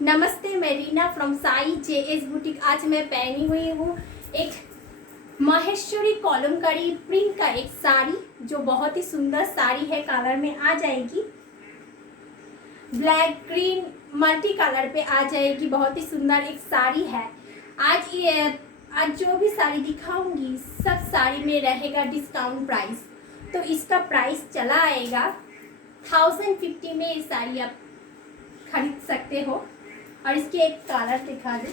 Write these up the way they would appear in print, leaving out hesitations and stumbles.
नमस्ते, मैं Reena from Sai JS boutique. आज मैं पहनी हुई हूँ एक माहेश्वरी कॉलमकारी प्रिंट का एक साड़ी, जो बहुत ही सुंदर साड़ी है। कलर में आ जाएगी ब्लैक ग्रीन मल्टी कलर पे आ जाएगी। बहुत ही सुंदर एक साड़ी है। आज जो भी साड़ी दिखाऊंगी सब साड़ी में रहेगा डिस्काउंट प्राइस। तो इसका प्राइस चला आएगा 1050 में। ये साड़ी आप खरीद सकते हो। और इसके एक কালার দেখা দিই।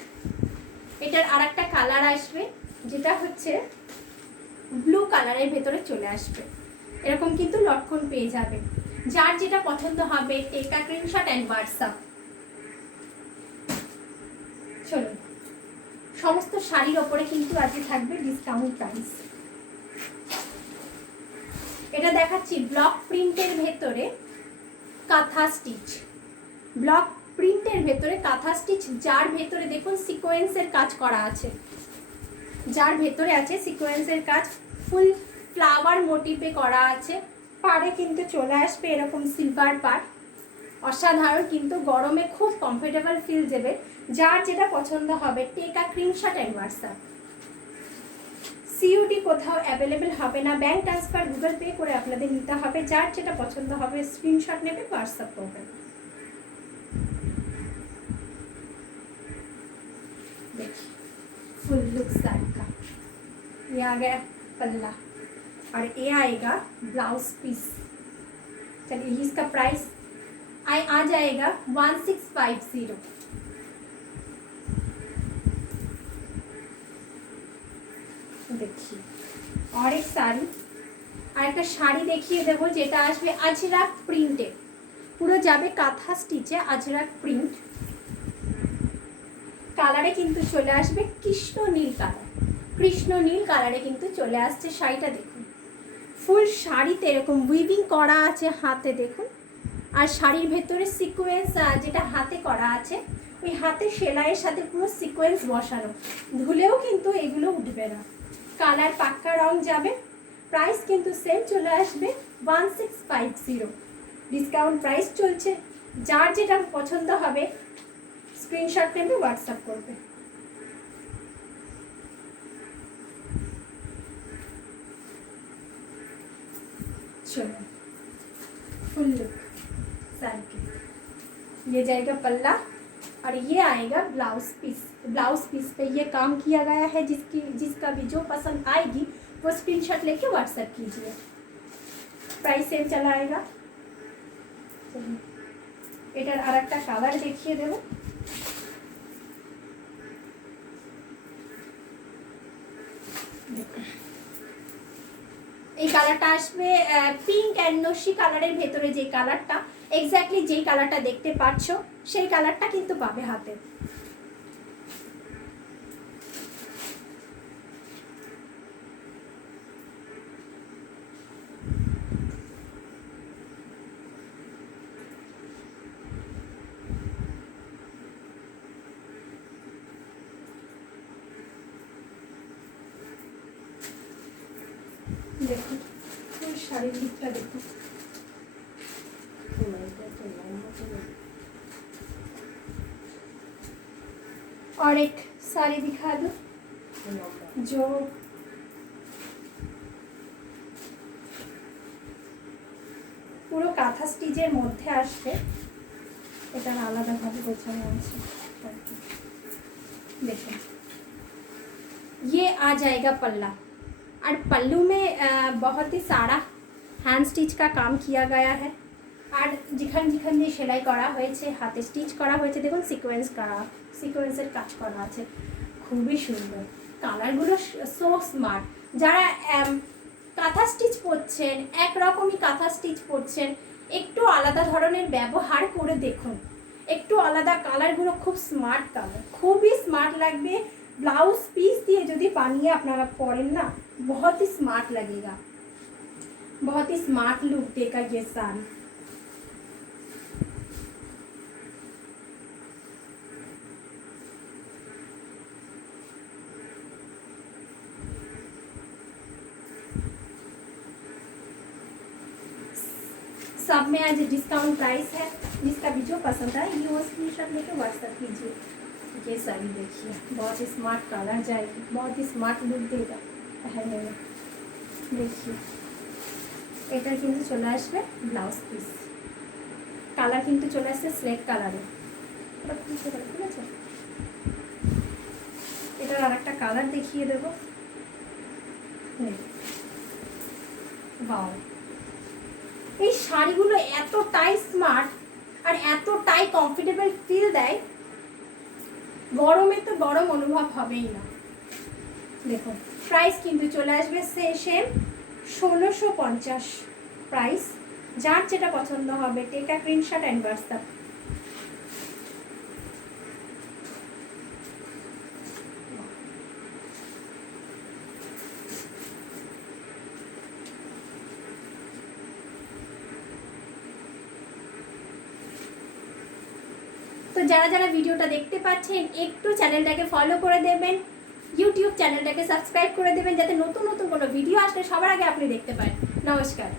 এটার আরেকটা কালার আসবে, যেটা হচ্ছে ব্লু কালারের ভেতরে চলে আসবে। এরকম কিন্তু লটকন পেয়ে যাবে। যার যেটা পছন্দ হবে take a screenshot and WhatsApp. চলুন, সমস্ত শাড়ির ওপরে কিন্তু আজকে থাকবে ডিসকাউন্ট প্রাইস। এটা দেখাচ্ছি ব্লক প্রিন্টের ভেতরে কাঁথা স্টিচ। ব্লক প্রিন্টের ভেতরে কাঁথা স্টিচ, যার ভেতরে দেখুন সিকোয়েন্সের কাজ করা আছে। যার ভেতরে আছে সিকোয়েন্সের কাজ, ফুল ফ্লাওয়ার মোটিভে করা আছে। পাড়ে কিন্তু চলে আসবে এরকম সিলভার পাড়। অসাধারণ, কিন্তু গরমে খুব কমফোর্টেবল ফিল দেবে। যার যেটা পছন্দ হবে take a screenshot and WhatsApp. CUD কোথাও অ্যাভেলেবেল হবে না, ব্যাঙ্ক ট্রান্সফার গুগল পে করে আপনাদের নিতে হবে। যার যেটা পছন্দ হবে স্ক্রিনশট নেবে, হোয়াটসঅ্যাপ করবেন। देखिए फुल लुक साड़ी का ये आ गया पल्ला, और ये आएगा ब्लाउज पीस। चलिए, इसका प्राइस आ जाएगा 1650। देखिए, और एक साड़ी, और एक शाड़ी देखिए देवो, जेटा आसबे अजरक प्रिंटे, पुरो जाबे काथा स्टिचे अजरक प्रिंट। কালারে কিন্তু চলে আসবে কৃষ্ণ নীল কালার। কৃষ্ণ নীল কালারে কিন্তু চলে আসছে শাড়িটা। দেখুন ফুল শাড়িতে এরকম উইভিং করা আছে হাতে, দেখুন। আর শাড়ির ভেতরে সিকোয়েন্স যেটা হাতে করা আছে, ওই হাতে সেলাইয়ের সাথে পুরো সিকোয়েন্স বসানো। ধুলেও কিন্তু এগুলো উঠবে না, কালার পাক্কা রং যাবে। প্রাইস কিন্তু সেম চলে আসবে 1650। ডিসকাউন্ট প্রাইস চলছে। যার যেটা পছন্দ হবে স্ক্রিনশট নেবে, হোয়াটসঅ্যাপ করবে। चलो, फुल लुक साड़ी की। ये जाएगा पल्ला, और ये आएगा ब्लाउज पीस। ब्लाउज पीस पे ये काम किया गया है। जिसका भी जो पसंद आएगी वो स्क्रीनशॉट लेके व्हाट्सएप कीजिए। प्राइस सेम चला आएगा। चलिए, এটার আরেকটা কালার দেখিয়ে দেব। এই কালারটা আসবে পিঙ্ক অ্যান্ড নসি কালারের ভেতরে। যে কালারটা এক্স্যাক্টলি যেই কালারটা দেখতে পাচ্ছ সেই কালারটা কিন্তু পাবে হাতে। देखो फुल শাড়ির লুকটা দেখো। और एक साड़ी दिखा दो जो পুরো কাঁথা স্টিচের মধ্যে আসবে। এটা আলাদাভাবে গোছানো আছে। देखो, ये आ जाएगा पल्ला, और पल्लू में बहुत ही सारा हैंड स्टिच का काम किया गया है। और যেখানে যেখানে দিয়ে সেলাই করা হয়েছে, হাতে স্টিচ করা হয়েছে, দেখুন সিকোয়েন্সের কাজ করা আছে। খুবই সুন্দর কালারগুলো, সো স্মার্ট। যারা কাঁথা স্টিচ পরছেন, একরকমই কাঁথা স্টিচ পরছেন, একটু আলাদা ধরনের ব্যবহার করে দেখুন। একটু আলাদা কালারগুলো, খুব স্মার্ট কালার, খুবই স্মার্ট লাগবে। ब्लाउज पीस दिए यदि बानिए अपनारा पड़ें ना, बहुत ही स्मार्ट लगेगा, बहुत ही स्मार्ट लुक देगा ये साड़ी। सब में आज डिस्काउंट प्राइस है, जिसका भी जो पसंद है ये वो स्क्रीनशॉट लेके व्हाट्सएप कीजिए। ये साड़ी देखिए, बहुत ही स्मार्ट कलर जाएगी, बहुत ही स्मार्ट लुक देगा पहनने में। देखिए এটার কিন্তু চলে আসবে ব্লাউজ পিস, কালার কিন্তু চলে আসছে স্লেট কালারে। ঠিক আছে, এটার আর একটা কালার দেখিয়ে দেবো। বাও, এই শাড়িগুলো এতটাই স্মার্ট আর এতটাই কমফোর্টেবল ফিল দেয়, গরমে তো গরম অনুভব হবেই না। দেখুন প্রাইস কিন্তু চলে আসবে সেম 1650 প্রাইস। যার যেটা পছন্দ হবে take a screenshot and WhatsApp. তো যারা যারা ভিডিওটা দেখতে পাচ্ছেন একটু চ্যানেলটাকে ফলো করে দেবেন, ইউটিউব চ্যানেলটাকে সাবস্ক্রাইব করে দেবেন, যাতে নতুন নতুন কোনো ভিডিও আসলে সবার আগে আপনি দেখতে পান। নমস্কার।